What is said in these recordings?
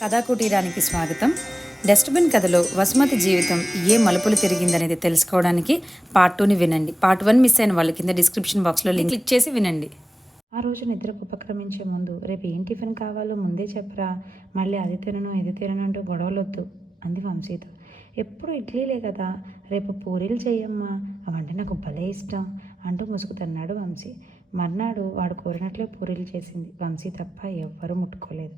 కథా కుటీరానికి స్వాగతం. డస్ట్బిన్ కథలో వసుమతి జీవితం ఏ మలుపులు తిరిగిందనేది తెలుసుకోవడానికి పార్ట్ 2ని వినండి. పార్ట్ 1 మిస్ అయిన వాళ్ళు కింద డిస్క్రిప్షన్ బాక్స్లో లింక్ క్లిక్ చేసి వినండి. ఆ రోజు నిద్రకు ఉపక్రమించే ముందు రేపు ఏం టిఫిన్ కావాలో ముందే చెప్పరా, మళ్ళీ అది తినను ఇది తినను అంటూ గొడవలొద్దు అంది వంశీతో. ఎప్పుడు ఇడ్లీలే కదా, రేపు పూరీలు చెయ్యమ్మా, అవంటే నాకు భలే ఇష్టం అంటూ ముసుగుతన్నాడు వంశీ. మర్నాడు వాడు కోరినట్లే పూరీలు చేసింది. వంశీ తప్ప ఎవ్వరూ ముట్టుకోలేదు.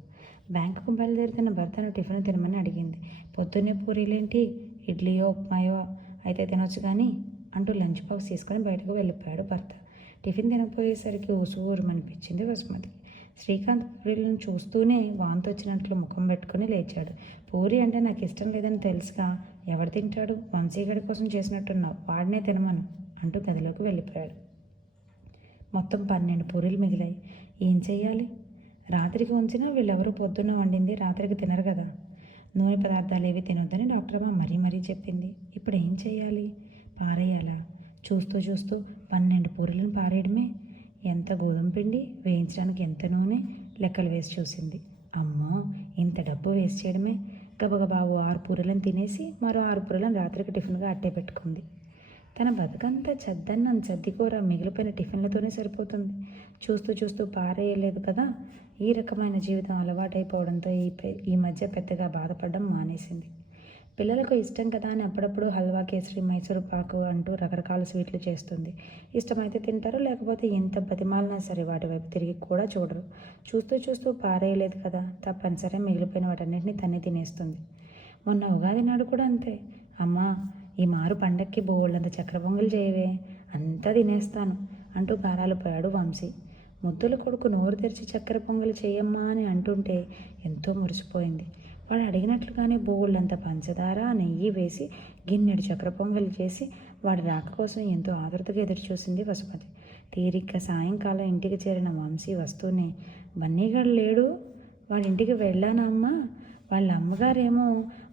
బ్యాంకుకు బయలుదేరుతున్న భర్తను టిఫిన్ తినమని అడిగింది. పొద్దున్నే పూరీలేంటి, ఇడ్లీయో ఉప్మాయో అయితే తినొచ్చు కానీ అంటూ లంచ్ బాక్స్ తీసుకొని బయటకు వెళ్ళిపోయాడు భర్త. టిఫిన్ తినపోయేసరికి ఊసూరమనిపించింది వసుమతి. శ్రీకాంత్ పూరీలను చూస్తూనే వాంతి వచ్చినట్లు ముఖం పెట్టుకుని లేచాడు. పూరి అంటే నాకు ఇష్టం లేదని తెలుసుగా, ఎవరు తింటాడు, వంశీగడి కోసం చేసినట్టున్నావు, వాడినే తినమను అంటూ గదిలోకి వెళ్ళిపోయాడు. మొత్తం 12 పూరీలు మిగిలాయి. ఏం చెయ్యాలి? రాత్రికి ఉంచినా వీళ్ళెవరూ పొద్దున్న వండింది రాత్రికి తినరు కదా. నూనె పదార్థాలు ఏవి తినొద్దని డాక్టర్ అమ్మ మరీ చెప్పింది. ఇప్పుడు ఏం చేయాలి? పారేయాలా? చూస్తూ 12 పూరీలను పారేయడమే. ఎంత గోధుమ పిండి వేయించడానికి ఎంత నూనె లెక్కలు వేసి చూసింది. అమ్మో, ఇంత డబ్బు వేస్ట్ చేయడమే. గబగబా 6 పూరీలను తినేసి మరో 6 పూరీలను రాత్రికి టిఫిన్గా అట్టే పెట్టుకుంది. తన బతుకంతా చద్దన్నం చద్దికూర మిగిలిపోయిన టిఫిన్లతోనే సరిపోతుంది. చూస్తూ పారేయలేదు కదా. ఈ రకమైన జీవితం అలవాటైపోవడంతో ఈ మధ్య పెద్దగా బాధపడడం మానేసింది. పిల్లలకు ఇష్టం కదా అని అప్పుడప్పుడు హల్వా, కేసరి, మైసూరు పాకు అంటూ రకరకాల స్వీట్లు చేస్తుంది. ఇష్టమైతే తింటారు, లేకపోతే ఎంత బతిమాలినా సరే వాటి వైపు తిరిగి కూడా చూడరు. చూస్తూ పారేయలేదు కదా, తప్పనిసరి మిగిలిపోయిన వాటన్నిటిని తనే తినేస్తుంది. మొన్న ఉగాది నాడు కూడా అంతే. అమ్మా, ఈ మారు పండక్కి బోళ్ళంత చక్కెర పొంగలు చేయవే, అంతా తినేస్తాను అంటూ గారాలు పోయాడు వంశీ. ముద్దుల కొడుకు నోరు తెరిచి చక్కెర పొంగలు చేయమ్మా అని అంటుంటే ఎంతో మురిసిపోయింది. వాడు అడిగినట్లుగానే బోళ్ళంత పంచదార, నెయ్యి వేసి గిన్నెడు చక్కెర పొంగలు చేసి వాడి రాక కోసం ఎంతో ఆతృతగా ఎదురుచూసింది వసుమతి. తీరిగ్గా సాయంకాలం ఇంటికి చేరిన వంశీ వస్తూనే, బన్నీగాడు లేడు, వాడింటికి వెళ్ళానమ్మా, వాళ్ళ అమ్మగారేమో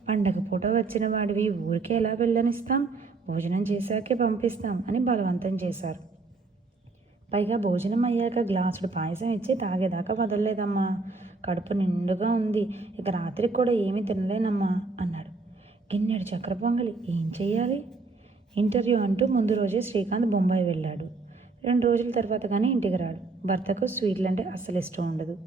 పండగ పూట వచ్చిన వాడివి ఊరికే ఎలా వెళ్ళనిస్తాం, భోజనం చేశాకే పంపిస్తాం అని బలవంతం చేశారు. పైగా భోజనం అయ్యాక గ్లాసుడు పాయసం ఇచ్చి తాగేదాకా వదలలేదమ్మా. కడుపు నిండుగా ఉంది, ఇక రాత్రికి కూడా ఏమీ తినలేనమ్మా అన్నాడు. గిన్నెడు చక్కెర పొంగలి ఏం చెయ్యాలి? ఇంటర్వ్యూ అంటూ ముందు రోజే శ్రీకాంత్ బొంబాయి వెళ్ళాడు. 2 రోజుల తర్వాత కానీ ఇంటికి రాడు. భర్తకు స్వీట్లు అంటే అస్సలు ఇష్టం ఉండదు.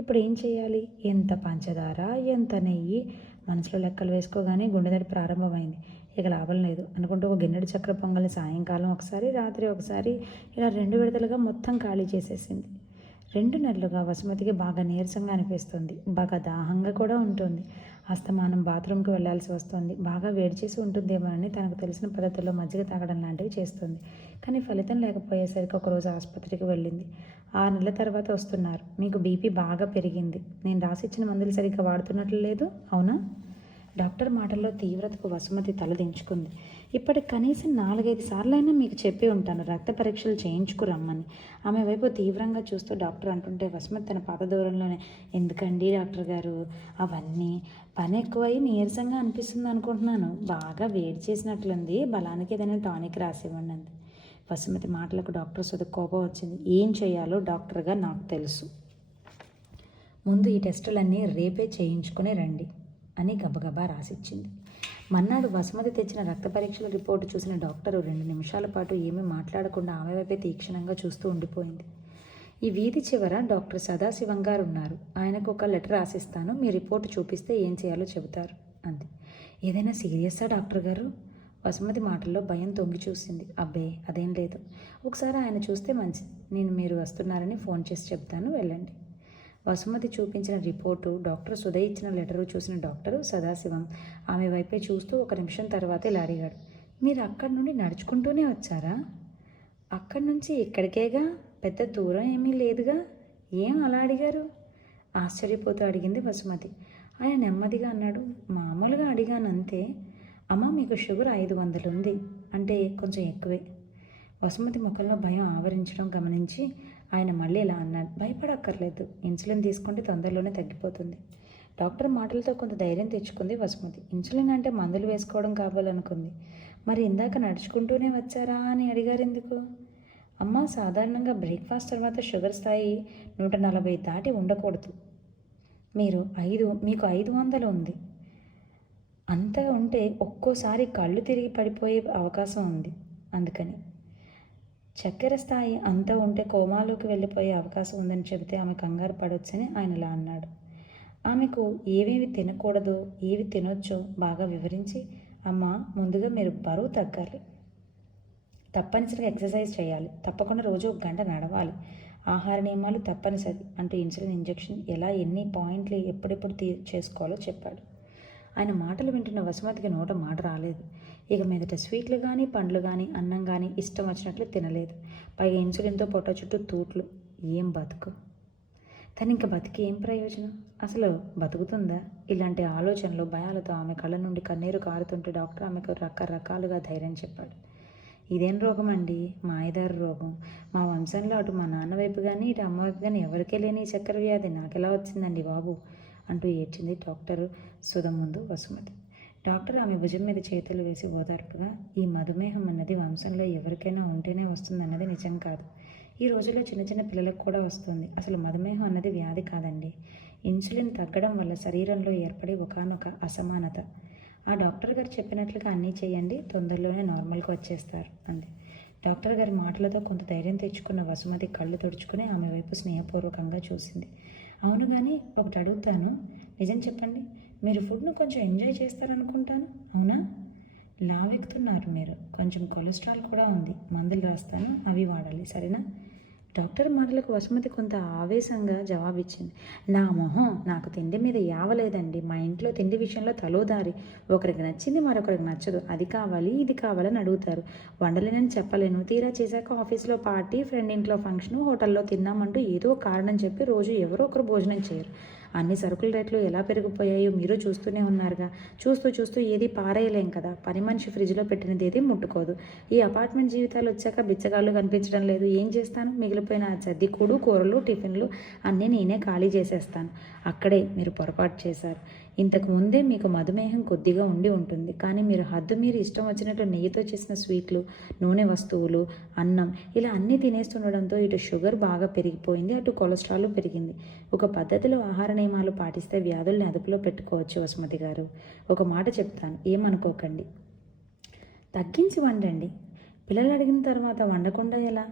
ఇప్పుడు ఏం చేయాలి? ఎంత పంచదార, ఎంత నెయ్యి, మనసులో లెక్కలు వేసుకోగానే గుండెదడి ప్రారంభమైంది. ఇక లాభం లేదు అనుకుంటూ ఒక గిన్నెడు చక్కెర పొంగలి సాయంకాలం ఒకసారి, రాత్రి ఒకసారి, ఇలా 2 విడతలుగా మొత్తం ఖాళీ చేసేసింది. 2 నెలలుగా వసుమతికి బాగా నీరసంగా అనిపిస్తుంది. బాగా దాహంగా కూడా ఉంటుంది. అస్తమానం బాత్రూమ్కి వెళ్లాల్సి వస్తుంది. బాగా వేడి చేసి ఉంటుందేమోనని తనకు తెలిసిన పద్ధతుల్లో మజ్జిగ తాగడం లాంటివి చేస్తుంది. కానీ ఫలితం లేకపోయేసరికి ఒకరోజు ఆసుపత్రికి వెళ్ళింది. 6 నెలల తర్వాత వస్తున్నారు. మీకు బీపీ బాగా పెరిగింది, నేను రాసిచ్చిన మందులు సరిగ్గా వాడుతున్నట్లు లేదు, అవునా? డాక్టర్ మాటల్లో తీవ్రతకు వసుమతి తలదించుకుంది. ఇప్పటికి కనీసం 4-5 సార్లైనా మీకు చెప్పి ఉంటాను రక్త పరీక్షలు చేయించుకురమ్మని. ఆమె వైపు తీవ్రంగా చూస్తూ డాక్టర్ అంటుంటే వసుమతి తన పాత దూరంలోనే, ఎందుకండి డాక్టర్ గారు అవన్నీ, పని ఎక్కువై నీరసంగా అనిపిస్తుంది అనుకుంటున్నాను, బాగా వేడి చేసినట్లుంది, బలానికి ఏదైనా టానిక్ రాసివ్వండి అంది. వసుమతి మాటలకు డాక్టర్ సుధ కోపం వచ్చింది. ఏం చేయాలో డాక్టర్గా నాకు తెలుసు, ముందు ఈ టెస్టులన్నీ రేపే చేయించుకుని రండి అని గబగబా రాసిచ్చింది. మన్నాడు వసుమతి తెచ్చిన రక్త పరీక్షల రిపోర్టు చూసిన డాక్టరు 2 నిమిషాల పాటు ఏమీ మాట్లాడకుండా ఆమె వైపే తీక్షణంగా చూస్తూ ఉండిపోయింది. ఈ వీధి చివర డాక్టర్ సదాశివం గారు ఉన్నారు, ఆయనకు ఒక లెటర్ రాసిస్తాను, మీ రిపోర్టు చూపిస్తే ఏం చేయాలో చెబుతారు అంది. ఏదైనా సీరియస్సా డాక్టర్ గారు? వసుమతి మాటల్లో భయం తొంగి చూసింది. అబ్బే అదేం లేదు, ఒకసారి ఆయన చూస్తే మంచిది, మీరు వస్తున్నారని ఫోన్ చేసి చెప్తాను, వెళ్ళండి. వసుమతి చూపించిన రిపోర్టు, డాక్టర్ సుధ ఇచ్చిన లెటరు చూసిన డాక్టరు సదాశివం ఆమె వైపే చూస్తూ 1 నిమిషం తర్వాత ఇలా అడిగాడు. మీరు అక్కడి నుండి నడుచుకుంటూనే వచ్చారా? అక్కడి నుంచి ఇక్కడికేగా, పెద్ద దూరం ఏమీ లేదుగా, ఏం అలా అడిగారు? ఆశ్చర్యపోతూ అడిగింది వసుమతి. ఆయన నెమ్మదిగా అన్నాడు, మామూలుగా అడిగాను అంతే. అమ్మ, మీకు షుగర్ 500 ఉంది, అంటే కొంచెం ఎక్కువే. వసుమతి ముఖంలో భయం ఆవరించడం గమనించి ఆయన మళ్ళీ ఇలా అన్నాడు, భయపడక్కర్లేదు, ఇన్సులిన్ తీసుకుంటే తొందరలోనే తగ్గిపోతుంది. డాక్టర్ మాటలతో కొంత ధైర్యం తెచ్చుకుంది వసుమతి. ఇన్సులిన్ అంటే మందులు వేసుకోవడం కావాలనుకుంది. మరి ఇందాక నడుచుకుంటూనే వచ్చారా అని అడిగారు ఎందుకు? అమ్మ, సాధారణంగా బ్రేక్ఫాస్ట్ తర్వాత షుగర్ స్థాయి 140 దాటి ఉండకూడదు. మీకు 500 ఉంది. అంత ఉంటే ఒక్కోసారి కళ్ళు తిరిగి పడిపోయే అవకాశం ఉంది. అందుకని చక్కెర స్థాయి అంత ఉంటే కోమాలోకి వెళ్ళిపోయే అవకాశం ఉందని చెబితే ఆమె కంగారు పడవచ్చని ఆయన ఇలా అన్నాడు. ఆమెకు ఏవేవి తినకూడదో ఏవి తినొచ్చో బాగా వివరించి, అమ్మ ముందుగా మీరు బరువు తగ్గాలి, తప్పనిసరిగా ఎక్సర్సైజ్ చేయాలి, తప్పకుండా రోజు 1 గంట నడవాలి, ఆహార నియమాలు తప్పనిసరి అంటూ ఇన్సులిన్ ఇంజెక్షన్ ఎలా ఎన్ని పాయింట్లు ఎప్పుడెప్పుడు చేసుకోవాలో చెప్పాడు. ఆయన మాటలు వింటున్న వసుమతికి నోట మాట రాలేదు. ఇక మీదట స్వీట్లు కానీ పండ్లు కానీ అన్నం కానీ ఇష్టం వచ్చినట్లు తినలేదు. పైగా ఇన్సులిన్తో పొట్ట చుట్టూ తూట్లు. ఏం బతుకు! తను ఇంక బతికి ఏం ప్రయోజనం? అసలు బతుకుతుందా? ఇలాంటి ఆలోచనలు భయాలతో ఆమె కళ్ళ నుండి కన్నీరు కారుతుంటే డాక్టర్ ఆమెకు రకరకాలుగా ధైర్యం చెప్పాడు. ఇదేం రోగం అండి? మాయదారి రోగం. మా వంశంలో అటు మా నాన్న వైపు కానీ ఇటు అమ్మ వైపు కానీ ఎవరికే లేని ఈ చక్కెర వ్యాధి నాకెలా వచ్చిందండి బాబు అంటూ ఏడ్చింది డాక్టర్ సుధ ముందు వసుమతి. డాక్టర్ ఆమె భుజం మీద చేతులు వేసి ఓదార్పుగా, ఈ మధుమేహం అన్నది వంశంలో ఎవరికైనా ఉంటేనే వస్తుందన్నది నిజం కాదు. ఈ రోజుల్లో చిన్న చిన్న పిల్లలకు కూడా వస్తుంది. అసలు మధుమేహం అన్నది వ్యాధి కాదండి, ఇన్సులిన్ తగ్గడం వల్ల శరీరంలో ఏర్పడే ఒకానొక అసమానత. ఆ డాక్టర్ గారు చెప్పినట్లుగా అన్నీ చేయండి, తొందరలోనే నార్మల్గా వచ్చేస్తారు అంది. డాక్టర్ గారి మాటలతో కొంత ధైర్యం తెచ్చుకున్న వసుమతి కళ్ళు తుడుచుకుని ఆమె వైపు స్నేహపూర్వకంగా చూసింది. అవును కానీ ఒకటి అడుగుతాను, నిజం చెప్పండి, మీరు ఫుడ్ను కొంచెం ఎంజాయ్ చేస్తారనుకుంటాను, అవునా? లావెక్కుతున్నారు మీరు, కొంచెం కొలెస్ట్రాల్ కూడా ఉంది, మందులు రాస్తాను, అవి వాడాలి, సరేనా? డాక్టర్ మాటలకు వసుమతి కొంత ఆవేశంగా జవాబిచ్చింది. నా మొహం, నాకు తిండి మీద యావలేదండి. మా ఇంట్లో తిండి విషయంలో తలోదారి. ఒకరికి నచ్చింది మరొకరికి నచ్చదు. అది కావాలి ఇది కావాలని అడుగుతారు. వండలేనని చెప్పలేను. తీరా చేశాక ఆఫీస్లో పార్టీ, ఫ్రెండ్ ఇంట్లో ఫంక్షను, హోటల్లో తిన్నామంటూ ఏదో కారణం చెప్పి రోజు ఎవరో ఒకరు భోజనం చేయరు. అన్ని సరుకుల రేట్లు ఎలా పెరిగిపోయాయో మీరు చూస్తూనే ఉన్నారుగా. చూస్తూ చూస్తూ ఏది పారేయలేం కదా. పని మనిషి ఫ్రిడ్జ్లో పెట్టినది ఏది ముట్టుకోదు. ఈ అపార్ట్మెంట్ జీవితాలు వచ్చాక బిచ్చగాళ్ళు కనిపించడం లేదు. ఏం చేస్తాను? మిగిలిపోయిన ఆ చద్దికూడు, కూరలు, టిఫిన్లు అన్నీ నేనే ఖాళీ చేసేస్తాను. అక్కడే మీరు పొరపాటు చేశారు. ఇంతకు ముందే మీకు మధుమేహం కొద్దిగా ఉండి ఉంటుంది. కానీ మీరు హద్దు మీరు ఇష్టం వచ్చినట్లు నెయ్యితో చేసిన స్వీట్లు, నూనె వస్తువులు, అన్నం ఇలా అన్నీ తినేస్తుండడంతో ఇటు షుగర్ బాగా పెరిగిపోయింది, అటు కొలెస్ట్రాల్ పెరిగింది. ఒక పద్ధతిలో ఆహార నియమాలు పాటిస్తే వ్యాధుల్ని అదుపులో పెట్టుకోవచ్చు వసుమతి గారు. ఒక మాట చెప్తాను, ఏమనుకోకండి. తగ్గించి వండండి. పిల్లలు అడిగిన తర్వాత వండకుండా ఎలా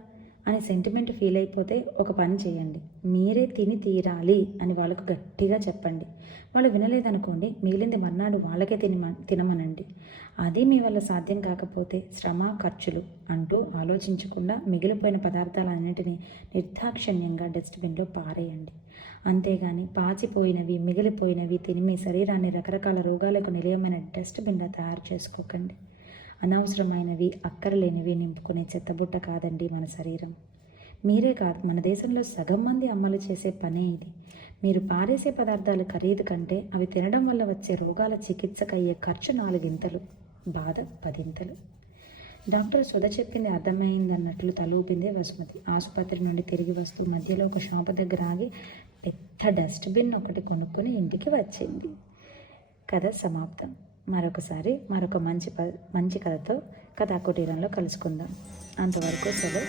అని సెంటిమెంట్ ఫీల్ అయిపోతే ఒక పని చేయండి, మీరే తిని తీరాలి అని వాళ్ళకు గట్టిగా చెప్పండి. వాళ్ళు వినలేదనుకోండి, మిగిలింది మర్నాడు వాళ్ళకే తినమనండి. అది మీ వల్ల సాధ్యం కాకపోతే శ్రమ, ఖర్చులు అంటూ ఆలోచించకుండా మిగిలిపోయిన పదార్థాలన్నింటినీ నిర్దాక్షిణ్యంగా డస్ట్బిన్లో పారేయండి. అంతేగాని పాచిపోయినవి, మిగిలిపోయినవి తిని మీ శరీరాన్ని రకరకాల రోగాలకు నిలయమైన డస్ట్బిన్గా తయారు చేసుకోకండి. అనవసరమైనవి, అక్కరలేనివి నింపుకునే చెత్తబుట్ట కాదండి మన శరీరం. మీరే కాదు, మన దేశంలో సగం మంది అమలు చేసే పనే ఇది. మీరు పారేసే పదార్థాలు ఖరీదు కంటే అవి తినడం వల్ల వచ్చే రోగాల చికిత్సకు అయ్యే ఖర్చు 4 ఇంతలు, బాధ 10 ఇంతలు. డాక్టర్ సుధ చెప్పింది అర్థమైందన్నట్లు తలూపింది వసుమతి. ఆసుపత్రి నుండి తిరిగి వస్తూ మధ్యలో ఒక షాపు దగ్గర ఆగి పెద్ద డస్ట్బిన్ ఒకటి కొనుక్కొని ఇంటికి వచ్చింది. కథ సమాప్తం. మరొకసారి మరొక మంచి కథతో కథా కుటీరంలో కలుసుకుందాం. అంతవరకు సెలవు.